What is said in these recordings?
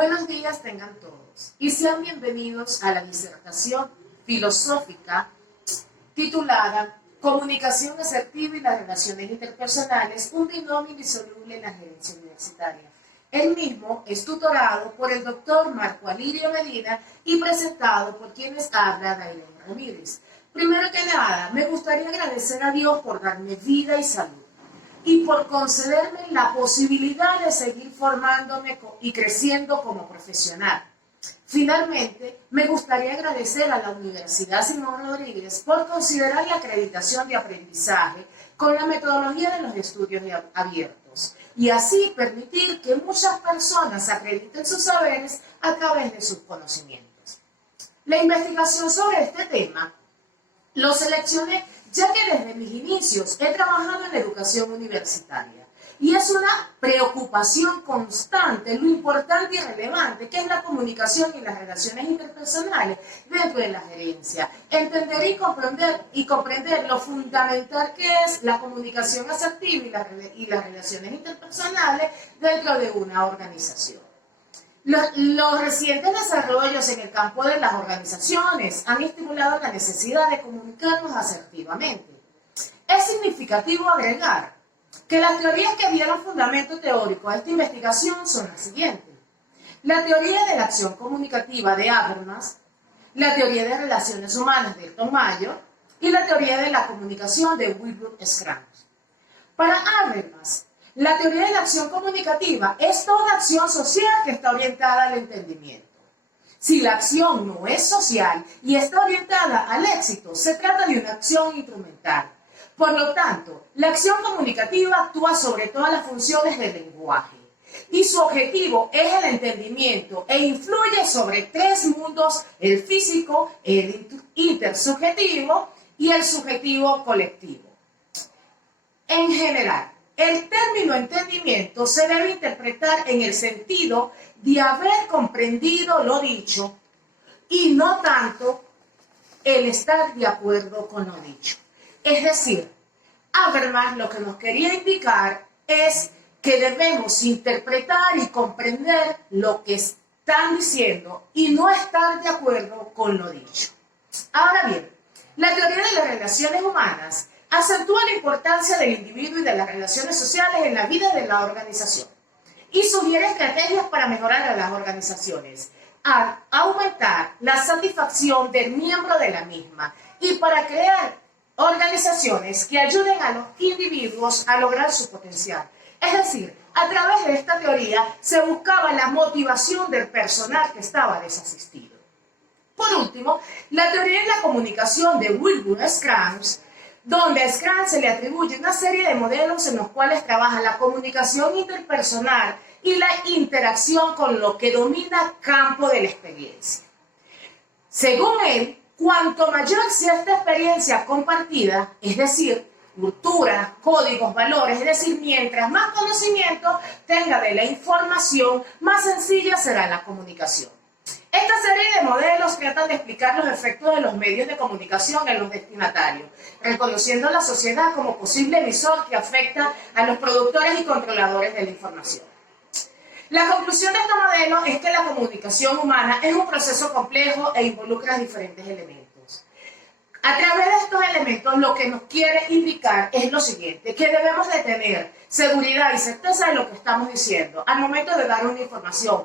Buenos días tengan todos y sean bienvenidos a la disertación filosófica titulada Comunicación asertiva y las relaciones interpersonales, un binomio indisoluble en la gerencia universitaria. El mismo es tutorado por el doctor Marco Alirio Medina y presentado por quienes habla Dairene Ramírez. Primero que nada, me gustaría agradecer a Dios por darme vida y salud y por concederme la posibilidad de seguir formándome y creciendo como profesional. Finalmente, me gustaría agradecer a la Universidad Simón Rodríguez por considerar la acreditación de aprendizaje con la metodología de los estudios abiertos y así permitir que muchas personas acrediten sus saberes a través de sus conocimientos. La investigación sobre este tema lo seleccioné ya que desde mis inicios he trabajado en la educación universitaria y es una preocupación constante lo importante y relevante que es la comunicación y las relaciones interpersonales dentro de la gerencia. Entender y comprender lo fundamental que es la comunicación asertiva y las relaciones interpersonales dentro de una organización. Los recientes desarrollos en el campo de las organizaciones han estimulado la necesidad de comunicarnos asertivamente. Es significativo agregar que las teorías que dieron fundamento teórico a esta investigación son las siguientes. La teoría de la acción comunicativa de Habermas, la teoría de relaciones humanas de Elton Mayo y la teoría de la comunicación de Wilbur Schramm. Para Habermas, la teoría de la acción comunicativa es toda acción social que está orientada al entendimiento. Si la acción no es social y está orientada al éxito, se trata de una acción instrumental. Por lo tanto, la acción comunicativa actúa sobre todas las funciones del lenguaje y su objetivo es el entendimiento e influye sobre tres mundos: el físico, el intersubjetivo y el subjetivo colectivo. En general, el término entendimiento se debe interpretar en el sentido de haber comprendido lo dicho y no tanto el estar de acuerdo con lo dicho. Es decir, Habermas lo que nos quería indicar es que debemos interpretar y comprender lo que están diciendo y no estar de acuerdo con lo dicho. Ahora bien, la teoría de las relaciones humanas acentúa la importancia del individuo y de las relaciones sociales en la vida de la organización y sugiere estrategias para mejorar a las organizaciones, al aumentar la satisfacción del miembro de la misma y para crear organizaciones que ayuden a los individuos a lograr su potencial. Es decir, a través de esta teoría se buscaba la motivación del personal que estaba desasistido. Por último, la teoría de la comunicación de Wilbur Schramm, donde a Schramm se le atribuye una serie de modelos en los cuales trabaja la comunicación interpersonal y la interacción con lo que domina campo de la experiencia. Según él, cuanto mayor sea esta experiencia compartida, es decir, cultura, códigos, valores, es decir, mientras más conocimiento tenga de la información, más sencilla será la comunicación. Esta serie de modelos tratan de explicar los efectos de los medios de comunicación en los destinatarios, reconociendo a la sociedad como posible emisor que afecta a los productores y controladores de la información. La conclusión de este modelo es que la comunicación humana es un proceso complejo e involucra diferentes elementos. A través de estos elementos lo que nos quiere indicar es lo siguiente, que debemos de tener seguridad y certeza de lo que estamos diciendo al momento de dar una información.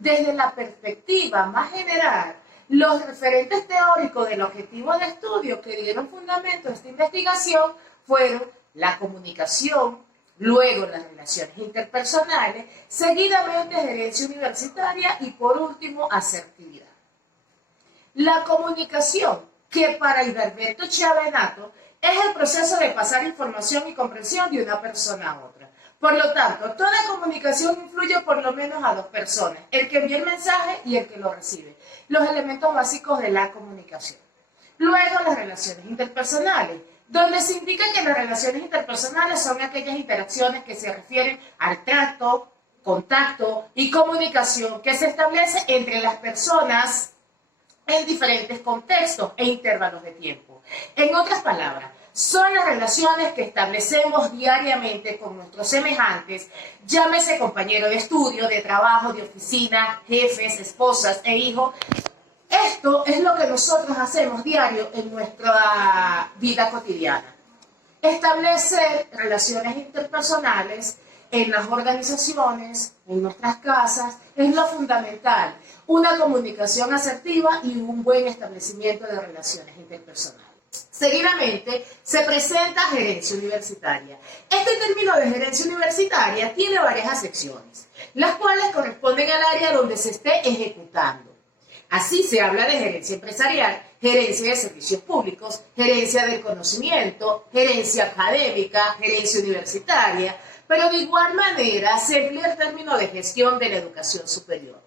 Desde la perspectiva más general, los referentes teóricos del objetivo de estudio que dieron fundamento a esta investigación fueron la comunicación, luego las relaciones interpersonales, seguidamente gerencia universitaria y por último asertividad. La comunicación, que para Hidalberto Chiavenato es el proceso de pasar información y comprensión de una persona a otra. Por lo tanto, toda comunicación influye por lo menos a dos personas, el que envía el mensaje y el que lo recibe, los elementos básicos de la comunicación. Luego, las relaciones interpersonales, donde se indica que las relaciones interpersonales son aquellas interacciones que se refieren al trato, contacto y comunicación que se establece entre las personas en diferentes contextos e intervalos de tiempo. En otras palabras, son las relaciones que establecemos diariamente con nuestros semejantes, llámese compañero de estudio, de trabajo, de oficina, jefes, esposas e hijos. Esto es lo que nosotros hacemos diario en nuestra vida cotidiana. Establecer relaciones interpersonales en las organizaciones, en nuestras casas, es lo fundamental. Una comunicación asertiva y un buen establecimiento de relaciones interpersonales. Seguidamente se presenta gerencia universitaria. Este término de gerencia universitaria tiene varias acepciones, las cuales corresponden al área donde se esté ejecutando. Así se habla de gerencia empresarial, gerencia de servicios públicos, gerencia del conocimiento, gerencia académica, gerencia universitaria, pero de igual manera se emplea el término de gestión de la educación superior.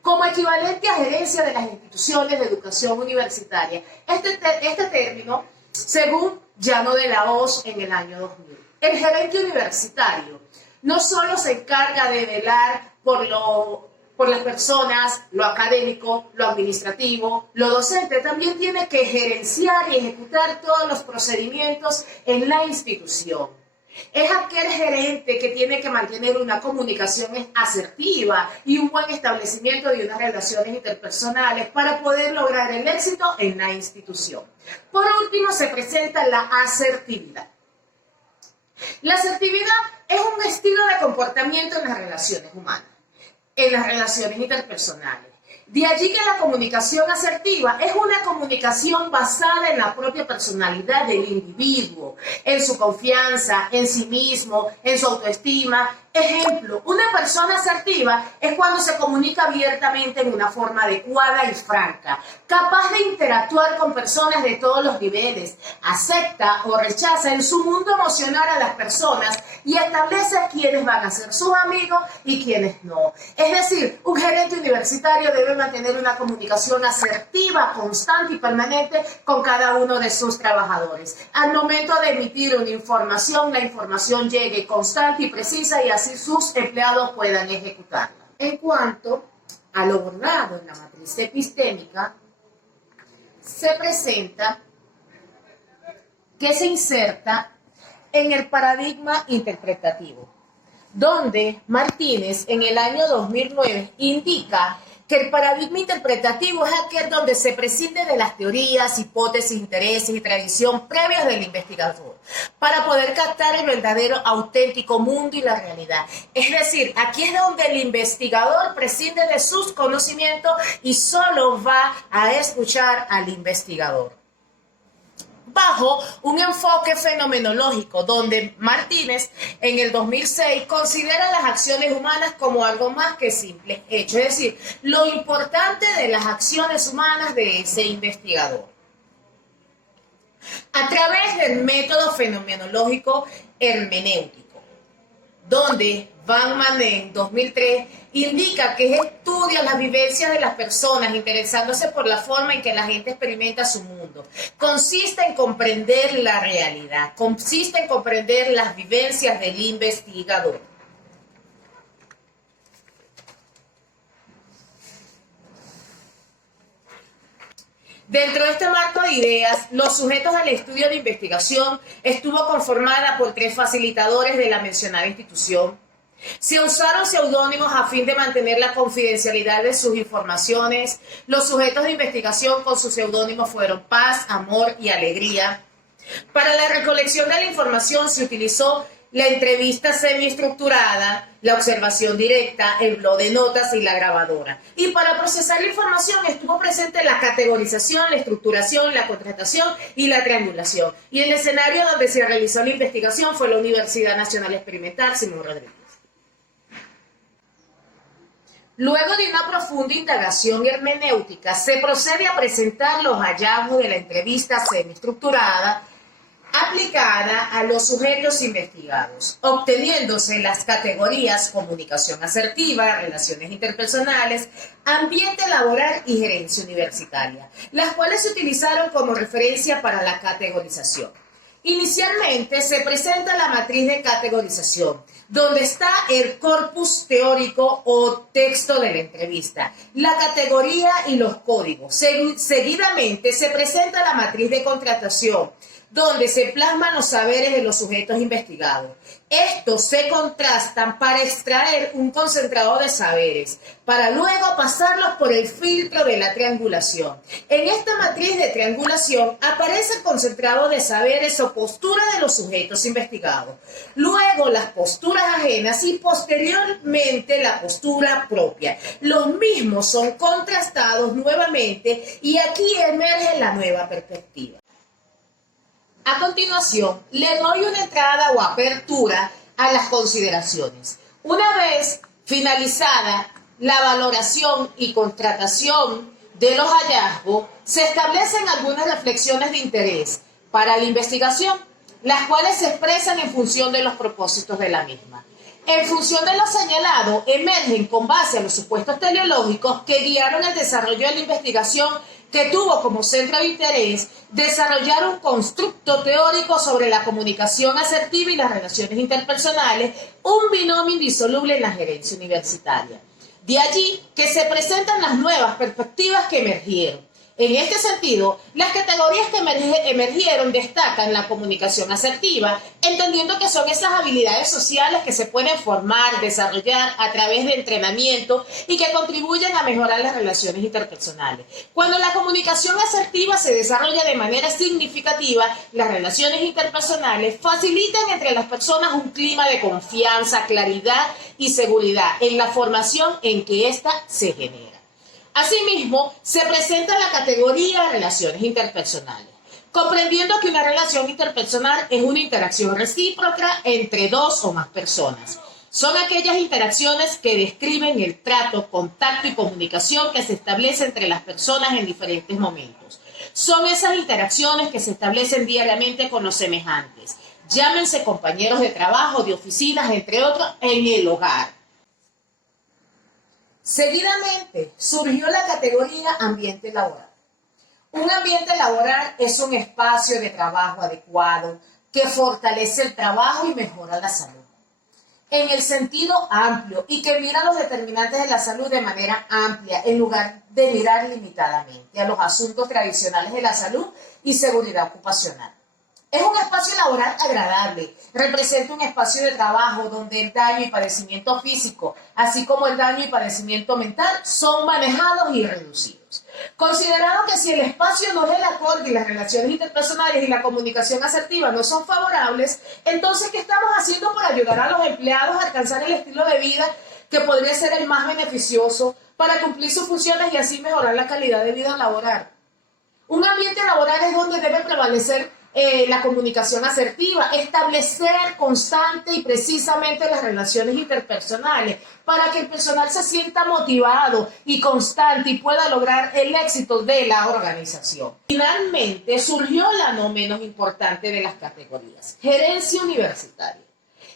Como equivalente a gerencia de las instituciones de educación universitaria, este término, según Llano de la Hoz en el año 2000. El gerente universitario no solo se encarga de velar por las personas, lo académico, lo administrativo, lo docente, también tiene que gerenciar y ejecutar todos los procedimientos en la institución. Es aquel gerente que tiene que mantener una comunicación asertiva y un buen establecimiento de unas relaciones interpersonales para poder lograr el éxito en la institución. Por último, se presenta la asertividad. La asertividad es un estilo de comportamiento en las relaciones humanas, en las relaciones interpersonales. De allí que la comunicación asertiva es una comunicación basada en la propia personalidad del individuo, en su confianza, en sí mismo, en su autoestima. Ejemplo, una persona asertiva es cuando se comunica abiertamente en una forma adecuada y franca, capaz de interactuar con personas de todos los niveles, acepta o rechaza en su mundo emocional a las personas y establece quiénes van a ser sus amigos y quiénes no. Es decir, un gerente universitario debe mantener una comunicación asertiva, constante y permanente con cada uno de sus trabajadores. Al momento de emitir una información, la información llegue constante y precisa y así sus empleados puedan ejecutarla. En cuanto a lo abordado en la matriz epistémica, se presenta que se inserta en el paradigma interpretativo, donde Martínez en el año 2009 indica que el paradigma interpretativo es aquel donde se prescinde de las teorías, hipótesis, intereses y tradición previos del investigador para poder captar el verdadero, auténtico mundo y la realidad. Es decir, aquí es donde el investigador prescinde de sus conocimientos y solo va a escuchar al investigador, bajo un enfoque fenomenológico, donde Martínez en el 2006 considera las acciones humanas como algo más que simples hechos, es decir, lo importante de las acciones humanas de ese investigador. A través del método fenomenológico hermenéutico, donde Van Manen, en 2003, indica que estudia las vivencias de las personas, interesándose por la forma en que la gente experimenta su mundo. Consiste en comprender la realidad, consiste en comprender las vivencias del investigador. Dentro de este marco de ideas, los sujetos al estudio de investigación estuvo conformada por 3 facilitadores de la mencionada institución. Se usaron seudónimos a fin de mantener la confidencialidad de sus informaciones. Los sujetos de investigación con sus seudónimos fueron Paz, Amor y Alegría. Para la recolección de la información se utilizó la entrevista semiestructurada, la observación directa, el blog de notas y la grabadora. Y para procesar la información estuvo presente la categorización, la estructuración, la contrastación y la triangulación. Y el escenario donde se realizó la investigación fue la Universidad Nacional Experimental Simón Rodríguez. Luego de una profunda indagación hermenéutica, se procede a presentar los hallazgos de la entrevista semiestructurada aplicada a los sujetos investigados, obteniéndose las categorías comunicación asertiva, relaciones interpersonales, ambiente laboral y gerencia universitaria, las cuales se utilizaron como referencia para la categorización. Inicialmente se presenta la matriz de categorización, donde está el corpus teórico o texto de la entrevista, la categoría y los códigos. Seguidamente se presenta la matriz de contratación, donde se plasman los saberes de los sujetos investigados. Estos se contrastan para extraer un concentrado de saberes, para luego pasarlos por el filtro de la triangulación. En esta matriz de triangulación aparece el concentrado de saberes o postura de los sujetos investigados, luego las posturas ajenas y posteriormente la postura propia. Los mismos son contrastados nuevamente y aquí emerge la nueva perspectiva. A continuación, le doy una entrada o apertura a las consideraciones. Una vez finalizada la valoración y contratación de los hallazgos, se establecen algunas reflexiones de interés para la investigación, las cuales se expresan en función de los propósitos de la misma. En función de lo señalado, emergen con base a los supuestos teleológicos que guiaron el desarrollo de la investigación, que tuvo como centro de interés desarrollar un constructo teórico sobre la comunicación asertiva y las relaciones interpersonales, un binomio indisoluble en la gerencia universitaria. De allí que se presentan las nuevas perspectivas que emergieron. En este sentido, las categorías que emergieron destacan la comunicación asertiva, entendiendo que son esas habilidades sociales que se pueden formar, desarrollar a través de entrenamiento y que contribuyen a mejorar las relaciones interpersonales. Cuando la comunicación asertiva se desarrolla de manera significativa, las relaciones interpersonales facilitan entre las personas un clima de confianza, claridad y seguridad en la formación en que ésta se genera. Asimismo, se presenta la categoría de relaciones interpersonales, comprendiendo que una relación interpersonal es una interacción recíproca entre dos o más personas. Son aquellas interacciones que describen el trato, contacto y comunicación que se establece entre las personas en diferentes momentos. Son esas interacciones que se establecen diariamente con los semejantes, llámense compañeros de trabajo, de oficinas, entre otros, en el hogar. Seguidamente surgió la categoría ambiente laboral. Un ambiente laboral es un espacio de trabajo adecuado que fortalece el trabajo y mejora la salud, en el sentido amplio, y que mira los determinantes de la salud de manera amplia en lugar de mirar limitadamente a los asuntos tradicionales de la salud y seguridad ocupacional. Es un espacio laboral agradable, representa un espacio de trabajo donde el daño y padecimiento físico, así como el daño y padecimiento mental, son manejados y reducidos. Considerado que si el espacio no es el acorde y las relaciones interpersonales y la comunicación asertiva no son favorables, entonces, ¿qué estamos haciendo para ayudar a los empleados a alcanzar el estilo de vida que podría ser el más beneficioso para cumplir sus funciones y así mejorar la calidad de vida laboral? Un ambiente laboral es donde debe prevalecer la comunicación asertiva, establecer constante y precisamente las relaciones interpersonales para que el personal se sienta motivado y constante y pueda lograr el éxito de la organización. Finalmente surgió la no menos importante de las categorías, gerencia universitaria.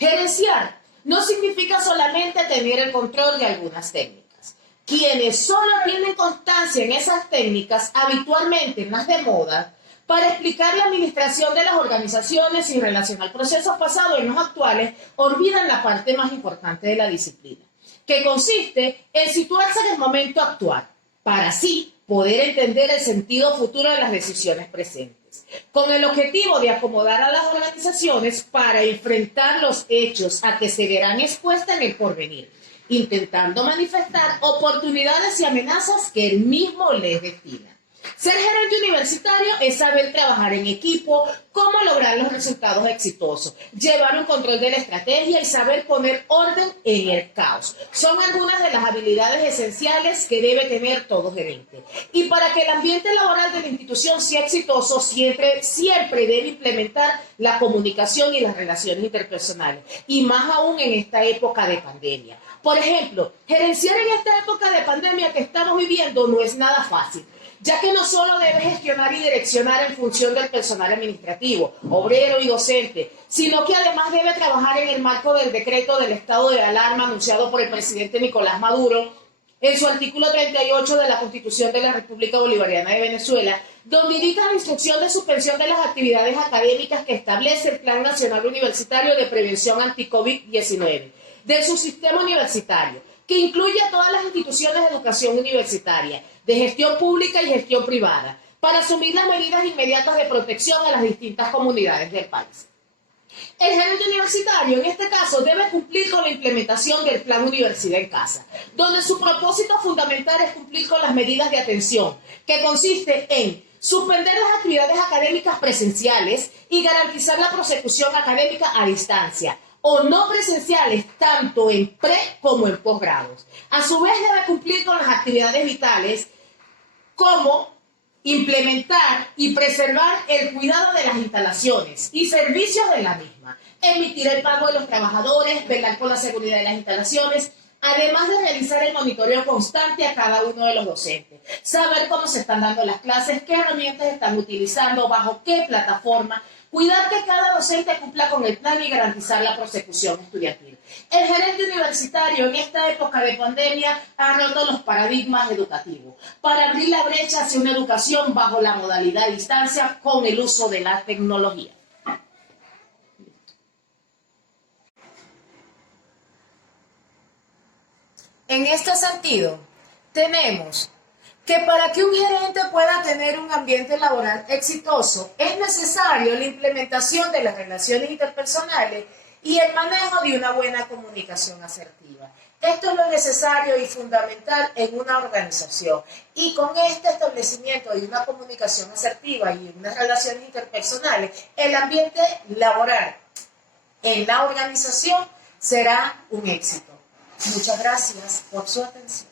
Gerenciar no significa solamente tener el control de algunas técnicas. Quienes solo tienen constancia en esas técnicas, habitualmente más de moda, para explicar la administración de las organizaciones y relacionar procesos pasados en los actuales, olvidan la parte más importante de la disciplina, que consiste en situarse en el momento actual, para así poder entender el sentido futuro de las decisiones presentes, con el objetivo de acomodar a las organizaciones para enfrentar los hechos a que se verán expuestas en el porvenir, intentando manifestar oportunidades y amenazas que el mismo les destina. Ser gerente universitario es saber trabajar en equipo, cómo lograr los resultados exitosos, llevar un control de la estrategia y saber poner orden en el caos. Son algunas de las habilidades esenciales que debe tener todo gerente. Y para que el ambiente laboral de la institución sea exitoso, siempre debe implementar la comunicación y las relaciones interpersonales, y más aún en esta época de pandemia. Por ejemplo, gerenciar en esta época de pandemia que estamos viviendo no es nada fácil, ya que no solo debe gestionar y direccionar en función del personal administrativo, obrero y docente, sino que además debe trabajar en el marco del decreto del estado de alarma anunciado por el presidente Nicolás Maduro en su artículo 38 de la Constitución de la República Bolivariana de Venezuela, donde indica la instrucción de suspensión de las actividades académicas que establece el Plan Nacional Universitario de Prevención Anti-COVID-19 del subsistema universitario, que incluye a todas las instituciones de educación universitaria, de gestión pública y gestión privada, para asumir las medidas inmediatas de protección a las distintas comunidades del país. El gerente universitario, en este caso, debe cumplir con la implementación del Plan Universidad en Casa, donde su propósito fundamental es cumplir con las medidas de atención, que consiste en suspender las actividades académicas presenciales y garantizar la prosecución académica a distancia, o no presenciales, tanto en pre como en posgrados. A su vez, debe cumplir con las actividades vitales como implementar y preservar el cuidado de las instalaciones y servicios de la misma, emitir el pago de los trabajadores, velar por la seguridad de las instalaciones, además de realizar el monitoreo constante a cada uno de los docentes, saber cómo se están dando las clases, qué herramientas están utilizando, bajo qué plataforma, cuidar que cada docente cumpla con el plan y garantizar la prosecución estudiantil. El gerente universitario en esta época de pandemia ha roto los paradigmas educativos para abrir la brecha hacia una educación bajo la modalidad a distancia con el uso de la tecnología. En este sentido, tenemos que para que un gerente pueda tener un ambiente laboral exitoso, es necesario la implementación de las relaciones interpersonales y el manejo de una buena comunicación asertiva. Esto es lo necesario y fundamental en una organización. Y con este establecimiento de una comunicación asertiva y unas relaciones interpersonales, el ambiente laboral en la organización será un éxito. Muchas gracias por su atención.